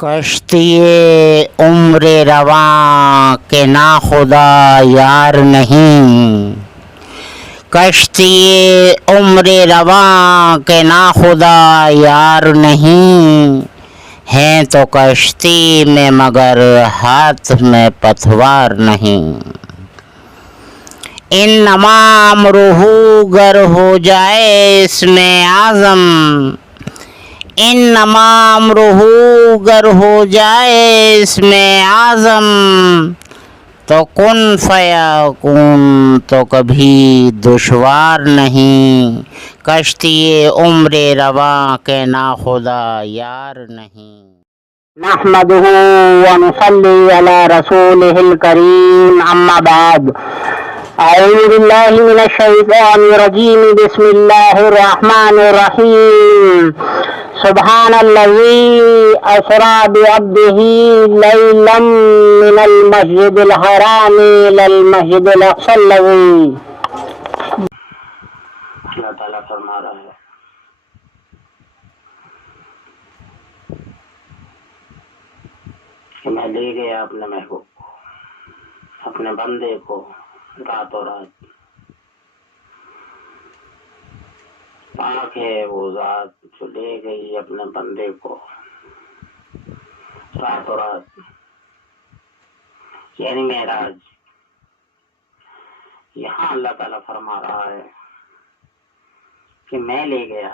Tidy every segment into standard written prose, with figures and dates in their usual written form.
کشتی عمر رواں کے ناخدا یار نہیں، کشتی عمر رواں کے ناخدا یار نہیں، ہیں تو کشتی میں مگر ہاتھ میں پتوار نہیں۔ انما امرہ گر ہو جائے اس میں اعظم، انما امرہ گر ہو جائے اس میں اعظم، تو کن فیکون تو کبھی دشوار نہیں، کشتی عمر رواں کے ناخدا یار نہیں۔ نحمدہ ونصلی علی رسولہ الکریم، اما بعد، اعوذ باللہ من الشیطان الرجیم، بسم اللہ الرحمن الرحیم۔ سبحان الذی اسریٰ بعبدہ لیلا من المسجد الحرام الی المسجد الاقصی الذی۔ اللہ تعالیٰ فرما رہا ہے کہ میں لے گیا اپنے محبوب کو، اپنے بندے کو، راتوں رات۔ پاک ہے وہ ذات جو لے گئی اپنے بندے کو راتوں رات، یعنی معراج۔ یہاں اللہ تعالیٰ فرما رہا ہے کہ میں لے گیا،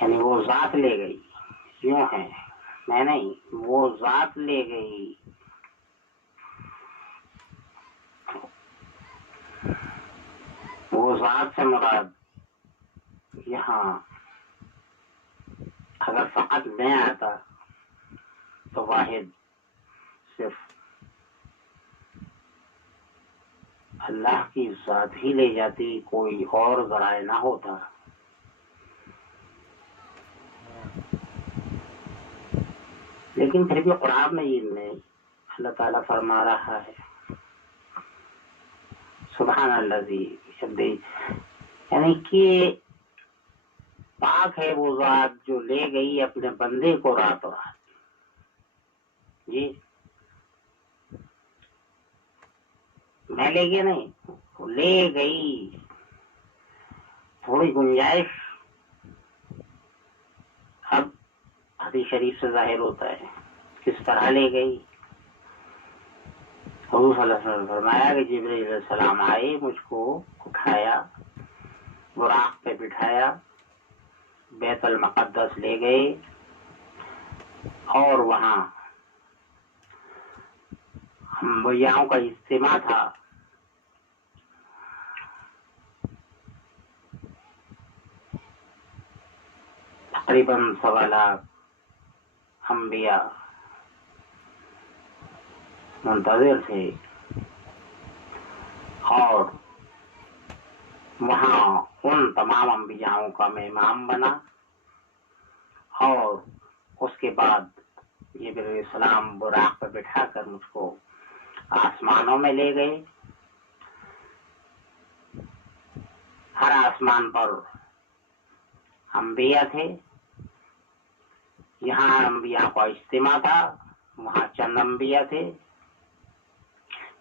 یعنی وہ ذات لے گئی، یوں ہے میں نہیں، وہ ذات لے گئی۔ وہ ذات سے مراد یہاں اگر فقط میں آتا تو واحد صرف اللہ کی ذات ہی لے جاتی، کوئی اور ذرائع نہ ہوتا۔ لیکن پھر بھی قرآن مجید میں اللہ تعالیٰ فرما رہا ہے سبحان الذی، یعنی کہ پاک ہے وہ ذات جو لے گئی اپنے بندے کو راتوں رات۔ جی میں لے گیا نہیں، وہ لے گئی۔ تھوڑی گنجائش اب حدیث شریف سے ظاہر ہوتا ہے، کس طرح لے گئی۔ حضور صلی اللہ علیہ وسلم نے فرمایا کہ جبرائیل علیہ السلام آئے، مجھ کو اٹھایا، براق پہ بٹھایا، بیت المقدس لے گئے، اور وہاں انبیاءوں کا اجتماع تھا۔ تقریباً 1.25 لاکھ انبیاء منتظر تھے، اور وہاں ان تمام انبیاءوں کا میں امام بنا، اور اس کے بعد جبرائیل علیہ السلام براق پہ بٹھا کر مجھ کو آسمانوں میں لے گئے۔ ہر آسمان پر انبیاء تھے، یہاں انبیاء کا اجتماع تھا، وہاں چند انبیاء تھے،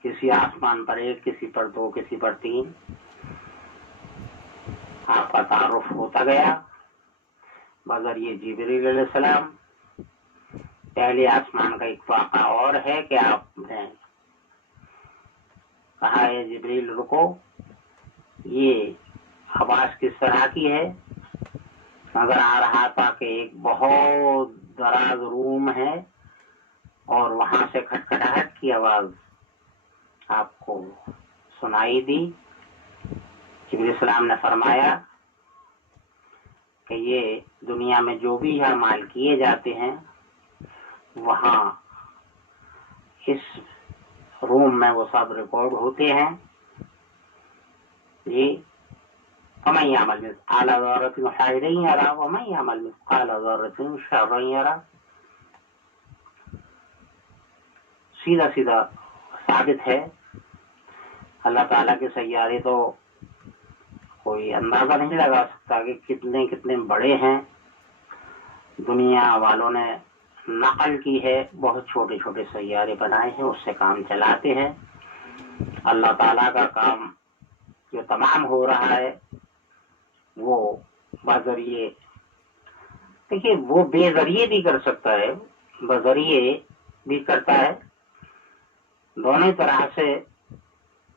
کسی آسمان پر 1، کسی پر 2، کسی پر 3۔ آپ کا تعارف ہوتا گیا بذریعہ جبرائیل علیہ السلام۔ پہلے آسمان کا ایک واقعہ اور ہے کہ آپ نے کہا ہے جبرائیل رکو، یہ آواز کس طرح کی ہے؟ نظر آ رہا تھا کہ ایک بہت دراز روم ہے، اور وہاں سے کھٹکھٹاہٹ کی آواز آپ کو سنائی دی۔ جبرائیل علیہ السلام نے فرمایا کہ یہ دنیا میں جو بھی اعمال کیے جاتے ہیں وہاں اس روم میں وہ سب ریکارڈ ہوتے ہیں۔ جی وَمَن يَعْمَلْ مِثْقَالَ ذَرَّةٍ خَيْرًا يَرَهُ وَمَن يَعْمَلْ مِثْقَالَ ذَرَّةٍ شَرًّا يَرَهُ۔ سیدھا سیدھا ثابت ہے، اللہ تعالیٰ کے سیارے تو کوئی اندازہ نہیں لگا سکتا کہ کتنے کتنے بڑے ہیں، دنیا والوں نے نقل کی ہے، بہت چھوٹے چھوٹے سیارے بنائے ہیں، اس سے کام چلاتے ہیں۔ اللہ تعالیٰ کا کام جو تمام ہو رہا ہے وہ بذریعے، دیکھیے وہ بے ذریعے بھی کر سکتا ہے، بذریعے بھی کرتا ہے، دونوں طرح سے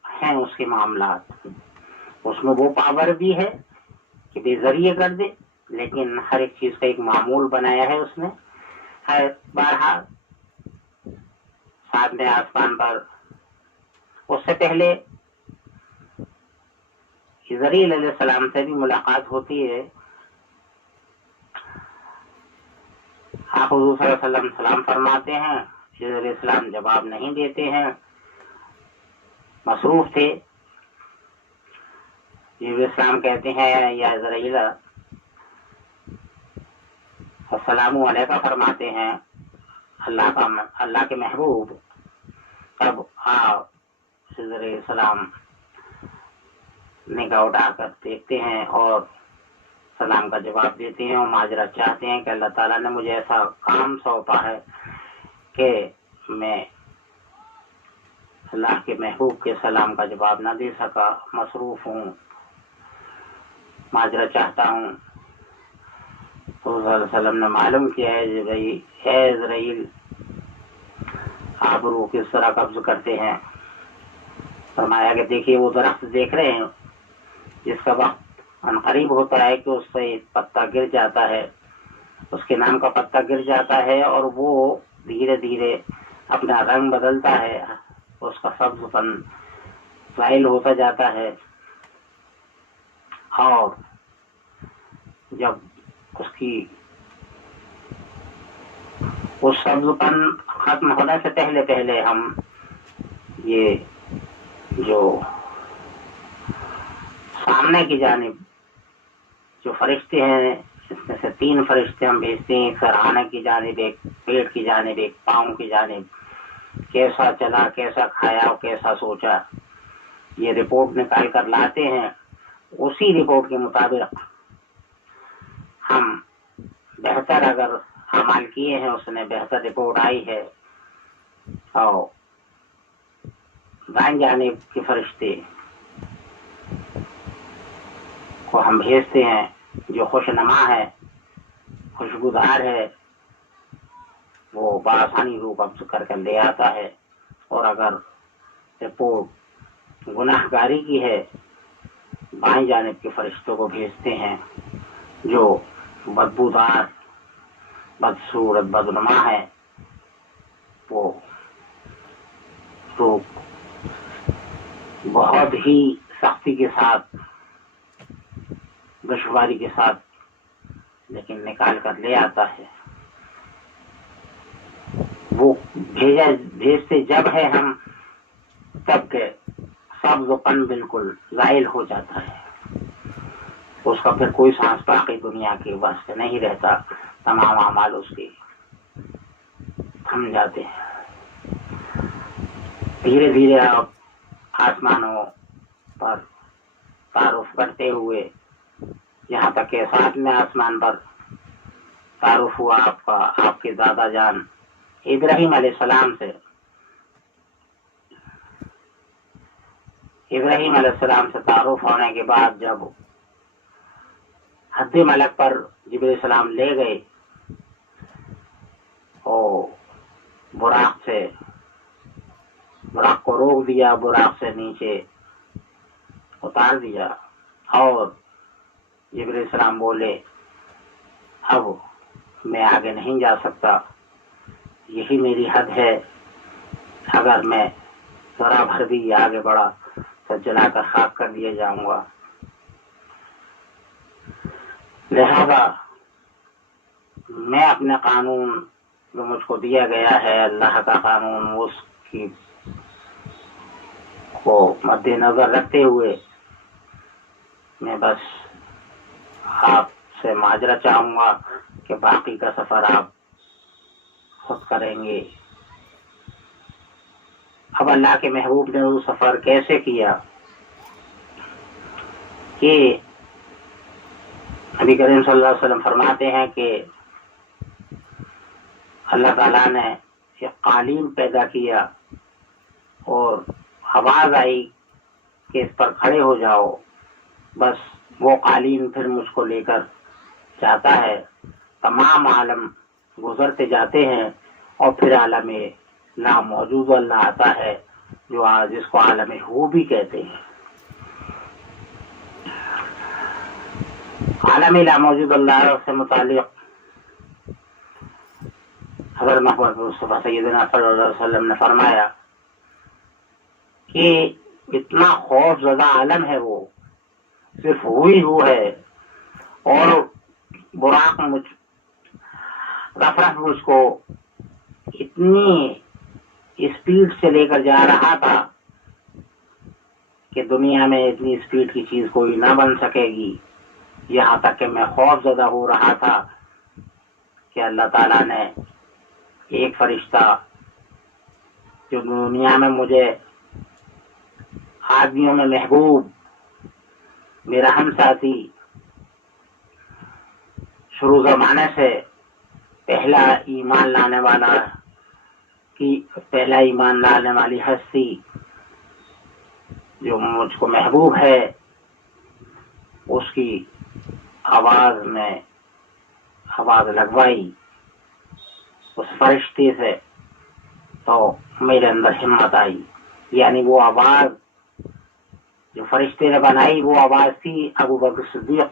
ہیں اس کے معاملات۔ اس میں وہ پاور بھی ہے کہ بے ذریعے کر دے، لیکن ہر ایک چیز کا ایک معمول بنایا ہے اس نے۔ بہرحال ساتویں آسمان پر اس سے پہلے جبرائیل علیہ السلام سے بھی ملاقات ہوتی ہے۔ آپ حضور صلی اللہ علیہ وسلم سلام فرماتے ہیں، جبرائیل علیہ السلام جواب نہیں دیتے ہیں، مصروف تھے۔ جبرائیل علیہ السلام کہتے ہیں یا جبرائیل السلام علیکم فرماتے ہیں، اللہ کے محبوب، تب آپ حضرت علیہ السلام نگاہ اٹھا کر دیکھتے ہیں اور سلام کا جواب دیتے ہیں اور معذرت چاہتے ہیں کہ اللہ تعالیٰ نے مجھے ایسا کام سونپا ہے کہ میں اللہ کے محبوب کے سلام کا جواب نہ دے سکا، مصروف ہوں، معذرت چاہتا ہوں۔ تو صلی اللہ علیہ وسلم نے معلوم کیا ہے جبرائیل آپ روح کس طرح قبض کرتے ہیں؟ فرمایا کہ دیکھیے وہ درخت دیکھ رہے ہیں جس کا وقت عنقریب ہوتا ہے کہ اس سے پتا گر جاتا ہے، اس کے نام کا پتا گر جاتا ہے اور وہ دھیرے دھیرے اپنا رنگ بدلتا ہے، اس کا سبز پن زائل ہوتا جاتا ہے، اور جب اس سبز پن ختم ہونے سے پہلے ہم یہ جو سامنے کی جانب جو فرشتے ہیں، اس میں سے 3 فرشتے ہم بھیجتے ہیں، ایک سرہانے کی جانب، ایک پیٹ کی جانب، ایک پاؤں کی جانب، کیسا چلا، کیسا کھایا اور کیسا سوچا، یہ رپورٹ نکال کر لاتے ہیں۔ اسی رپورٹ کے مطابق ہم بہتر اگر عمل کیے ہیں، اس نے بہتر رپورٹ آئی ہے، اور دائیں جانب کے فرشتے کو ہم بھیجتے ہیں جو خوش نما ہے، خوشگوار ہے، وہ بآسانی روح قبض کر کے لے آتا ہے، اور اگر رپورٹ گناہ گاری کی ہے، بائیں جانب کے فرشتوں کو بھیجتے ہیں جو بدبودار، بدصورت، بدنما ہے، وہ روح بہت ہی سختی کے ساتھ، دشواری کے ساتھ لیکن نکال کر لے آتا ہے۔ وہ بھیجتے جب ہے ہم، تب کہ سبز پن بالکل زائل ہو جاتا ہے، اس کا پھر کوئی سانس باقی دنیا کے واسطے نہیں رہتا، تمام اعمال اس کے تھم جاتے ہیں۔ دھیرے دھیرے آپ آسمانوں پر تعارف کرتے ہوئے یہاں تک کہ 7ویں آسمان پر تعارف ہوا آپ کے دادا جان ابراہیم علیہ السلام سے۔ ابراہیم علیہ السلام سے تعارف ہونے کے بعد جب حد ملک پر جبرائیل علیہ السلام لے گئے اور براق کو روک دیا، براق سے نیچے اتار دیا، اور جبرائیل علیہ السلام بولے اب میں آگے نہیں جا سکتا، یہی میری حد ہے، اگر میں ذرا بھر بھی آگے بڑھا تو جلا کر خاک کر دیا جاؤں گا، لہذا میں اپنے قانون جو مجھ کو دیا گیا ہے، اللہ کا قانون، اس کی کو مد نظر رکھتے ہوئے میں بس آپ سے معذرت چاہوں گا کہ باقی کا سفر آپ خود کریں گے۔ اب اللہ کے محبوب نے وہ سفر کیسے کیا کہ نبی کریم صلی اللہ علیہ وسلم فرماتے ہیں کہ اللہ تعالیٰ نے ایک قالین پیدا کیا اور آواز آئی کہ اس پر کھڑے ہو جاؤ، بس وہ قالین پھر مجھ کو لے کر جاتا ہے، تمام عالم گزرتے جاتے ہیں اور پھر عالم لا موجود اللہ آتا ہے، جو جس کو عالم ہو بھی کہتے ہیں۔ عالم لا موجود اللہ سے متعلق حضرت محمد مصطفیٰ سیدنا صلی اللہ علیہ وسلم نے فرمایا کہ اتنا خوف زدہ عالم ہے، وہ صرف ہوئی ہو ہے، اور براق رف مجھ کو اتنی اسپیڈ سے لے کر جا رہا تھا کہ دنیا میں اتنی اسپیڈ کی چیز کوئی نہ بن سکے گی، یہاں تک کہ میں خوف زدہ ہو رہا تھا کہ اللہ تعالیٰ نے ایک فرشتہ جو دنیا میں مجھے آدمیوں میں محبوب، میرا ہم ساتھی، شروع زمانے سے پہلا ایمان لانے والی ہستی جو مجھ کو محبوب ہے، اس کی آواز میں آواز لگوائی اس فرشتے سے، تو میرے اندر ہمت آئی، یعنی وہ آواز جو فرشتے نے بنائی وہ آواز تھی ابو بکر صدیق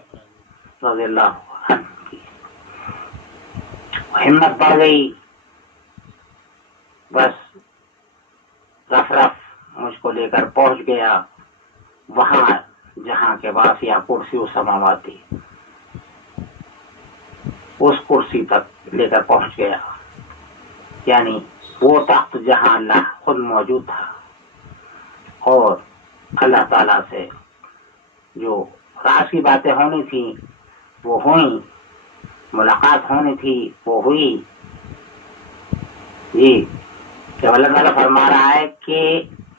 رضی اللہ عنہ کی۔ ہمت بڑھ گئی، بس رف مجھ کو لے کر پہنچ گیا وہاں جہاں کے پاس یا کرسی و سماوات تھی، اس کرسی تک لے کر پہنچ گیا، یعنی وہ تخت جہاں اللہ خود موجود تھا، اور اللہ تعالیٰ سے جو راز کی باتیں ہونی تھی وہ ہوئی، ملاقات ہونی تھی وہ ہوئی۔ جی، جب اللہ تعالیٰ فرما رہا ہے کہ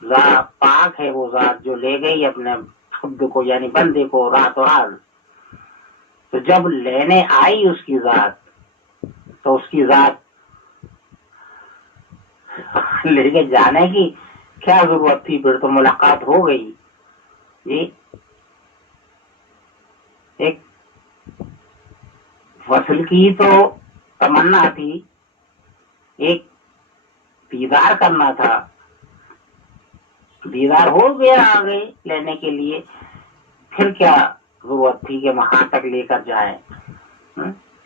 ذات پاک ہے وہ ذات جو لے گئی اپنے خود کو، یعنی بندے کو راتوں رات، تو جب لینے آئی اس کی ذات تو اس کی ذات لے کے جانے کی کیا ضرورت تھی، پھر تو ملاقات ہو گئی۔ جی، ایک فصل کی تو تمنا تھی، ایک دیدار کرنا تھا، دیدار ہو گیا، آ گئی لینے کے لیے، پھر کیا ضرورت تھی کہ وہاں تک لے کر جائیں؟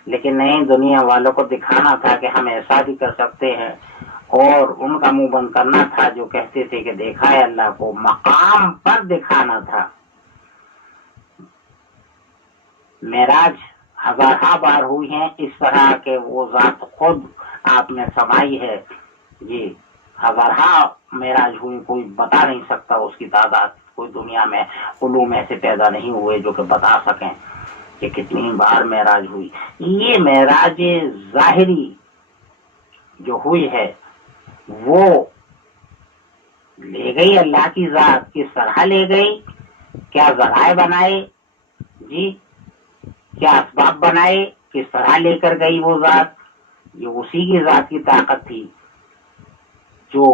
لیکن نہیں، دنیا والوں کو دکھانا تھا کہ ہم ایسا بھی کر سکتے ہیں، اور ان کا منہ بند کرنا تھا جو کہتے تھے کہ دیکھا ہے اللہ کو، مقام پر دکھانا تھا۔ معراج ہزارہ بار ہوئی ہیں اس طرح کہ وہ ذات خود آپ میں سمائی ہے۔ جی، ہزارہ معراج ہوئی، کوئی بتا نہیں سکتا اس کی تعداد، کوئی دنیا میں علوم ایسے پیدا نہیں ہوئے جو کہ بتا سکیں کہ کتنی بار معراج ہوئی۔ یہ معراج ظاہری جو ہوئی ہے وہ لے گئی اللہ کی ذات، کس طرح لے گئی، کیا ذرائع بنائے، جی کیا اسباب بنائے، کس طرح لے کر گئی وہ ذات، یہ اسی کی ذات کی طاقت تھی جو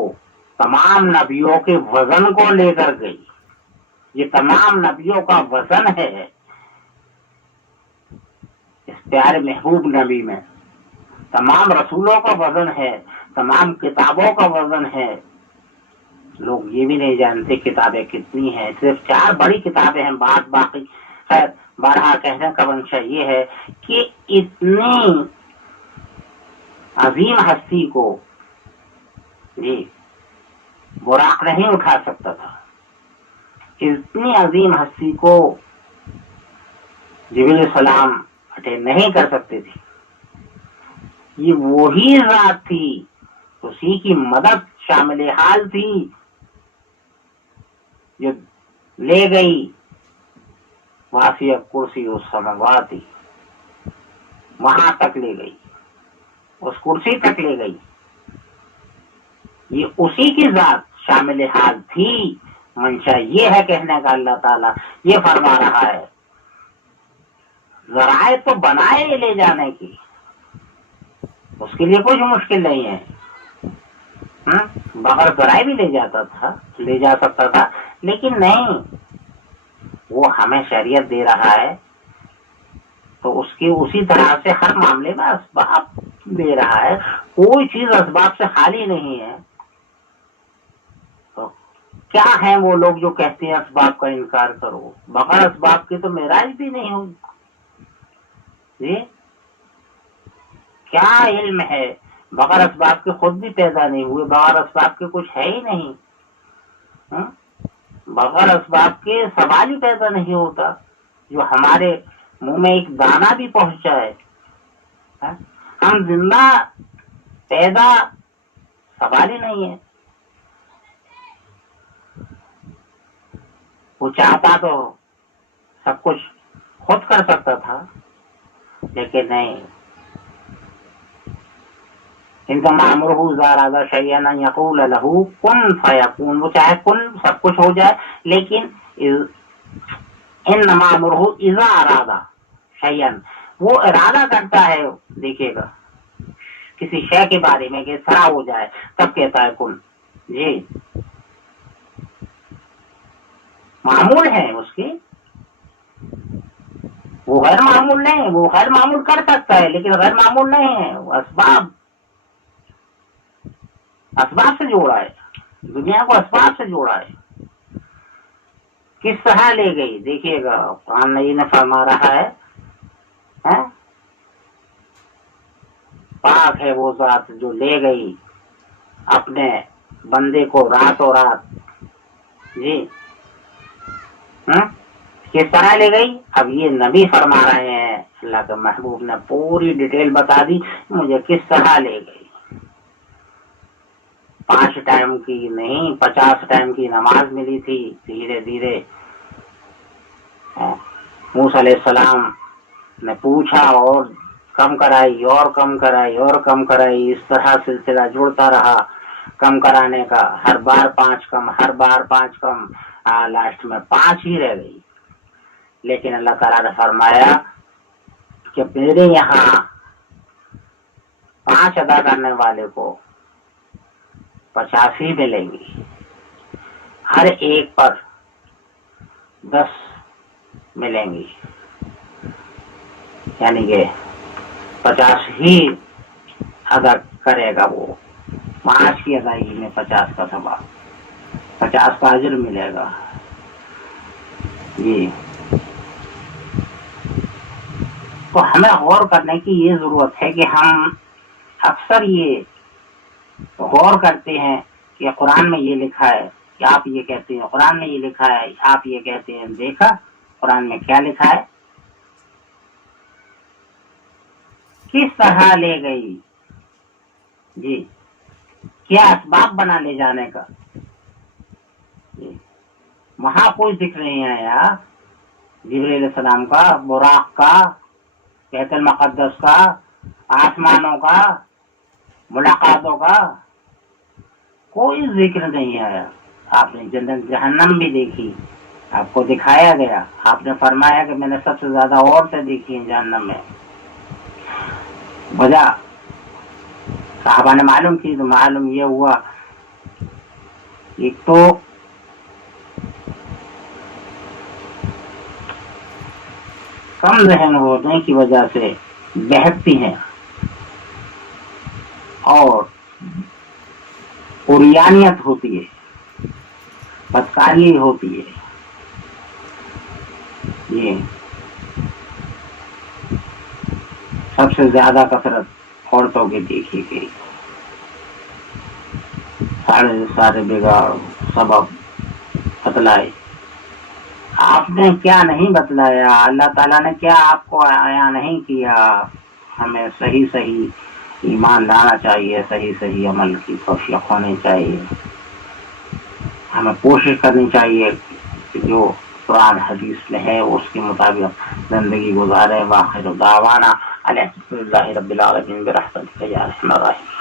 تمام نبیوں کے وزن کو لے کر گئی۔ یہ تمام نبیوں کا وزن ہے اس پیارے محبوب نبی میں، تمام رسولوں کا وزن ہے، تمام کتابوں کا وزن ہے۔ لوگ یہ بھی نہیں جانتے کتابیں کتنی ہیں، صرف 4 بڑی کتابیں ہیں، بات باقی خیر بارہا کہنے کا منشا یہ ہے کہ اتنی عظیم ہستی کو جی براق نہیں اٹھا سکتا تھا، اتنی عظیم ہستی کو جبریل علیہ السلام اٹینڈ نہیں کر سکتے تھے۔ یہ وہی ذات تھی، اسی کی مدد شامل حال تھی جو لے گئی واسیہ کرسی اس سماواتی، وہاں تک لے گئی، اس کرسی تک لے گئی۔ یہ اسی کی ذات شامل حال تھی۔ منشا یہ ہے کہنے کا اللہ تعالیٰ یہ فرما رہا ہے، ذرائع تو بنائے لے جانے کی، اس کے لیے کوئی مشکل نہیں ہے. بغیر ذرائع بھی لے جا سکتا تھا، لیکن نہیں، وہ ہمیں شریعت دے رہا ہے تو اس کی اسی طرح سے ہر معاملے میں اسباب دے رہا ہے. کوئی چیز اسباب سے خالی نہیں ہے. تو کیا ہیں وہ لوگ جو کہتے ہیں اسباب کا انکار کرو؟ بغیر اسباب کے تو معراج بھی نہیں ہوئی. جی کیا علم ہے؟ بغیر اسباب کے خود بھی پیدا نہیں ہوئے، بغیر اسباب کے کچھ ہے ہی نہیں. بغیر اسباب کے سوال ہی پیدا نہیں ہوتا. جو ہمارے منہ میں ایک دانہ بھی پہنچا ہے، ہم زندہ پیدا سوال ہی نہیں ہے. وہ چاہتا تو سب کچھ خود کر سکتا تھا، لیکن نہیں. انما امرہ اذا اراد شیئا ان یقول له کن فیکون. وہ چاہے کن سب کچھ ہو جائے، لیکن انما امرہ اذا اراد شیئا، وہ ارادہ کرتا ہے. دیکھیے گا کسی شے کے بارے میں کہ طرح ہو جائے تب کہتا ہے کن. جی معمول ہے اس کی، وہ غیر معمول نہیں. وہ غیر معمول کر سکتا ہے لیکن غیر معمول نہیں ہے. وہ اسباب سے جوڑا ہے، دنیا کو اسباب سے جوڑا ہے. کس طرح لے گئی دیکھیے گا. قرآن نے فرما رہا ہے پاک ہے وہ ذات جو لے گئی اپنے بندے کو راتوں رات. جی کس طرح لے گئی؟ اب یہ نبی فرما رہے ہیں، اللہ کے محبوب نے پوری ڈیٹیل بتا دی مجھے کس طرح لے گئی. 5 ٹائم کی نہیں 50 ٹائم کی نماز ملی تھی. دھیرے دھیرے موسیٰ علیہ السلام نے پوچھا اور کم کرائی اور کم کرائی اور کم کرائی. اس طرح سلسلہ جڑتا رہا کم کرانے کا. ہر بار 5 کم، ہر بار 5 کم، لاسٹ میں 5 ہی رہ گئی. لیکن اللہ تعالیٰ نے فرمایا کہ میرے یہاں 5 ادا کرنے والے کو 50 ہی ملیں گی. ہر ایک پر 10 ملیں گی، یعنی کہ 50 ہی ادا کرے گا. وہ 5 کی ادائیگی میں 50 کا ثواب، 50 کا اجر ملے گا. جی تو ہمیں غور کرنے کی یہ ضرورت ہے کہ ہم اکثر یہ غور کرتے ہیں کہ قرآن میں یہ لکھا ہے کہ آپ یہ کہتے ہیں، قرآن میں یہ لکھا ہے آپ یہ کہتے ہیں. دیکھا قرآن میں کیا لکھا ہے، کس طرح لے گئی. جی کیا اسباب بنا لے جانے کا. جی وہاں کوئی ذکر نہیں آیا جبریل علیہ السلام کا، براق کا، بیت المقدس کا، آسمانوں کا، ملاقاتوں کا کوئی ذکر نہیں آیا. آپ نے جنت جہنم بھی دیکھی، آپ کو دکھایا گیا. آپ نے فرمایا کہ میں نے سب سے زیادہ عورتیں دیکھی ہیں جہنم میں. وجہ صحابہ نے معلوم کی تو معلوم یہ ہوا ایک تو کم ذہن ہونے کی وجہ سے بہکتی ہیں اور عریانیت ہوتی ہے، بدکاری ہوتی ہے. یہ سب سے زیادہ کثرت عورتوں کی دیکھی گئی. سارے بگاڑ سبب بتلائے. آپ نے کیا نہیں بتلایا، اللہ تعالیٰ نے کیا آپ کو آیا نہیں کیا. ہمیں صحیح ایمان لانا چاہیے، صحیح عمل کی توفیق ہونی چاہیے. ہمیں کوشش کرنی چاہیے کہ جو قرآن حدیث میں ہے اس کے مطابق زندگی گزارے. واخر دعوانا الحمدللہ رب العالمین برحمتک یا ارحم الراحمین.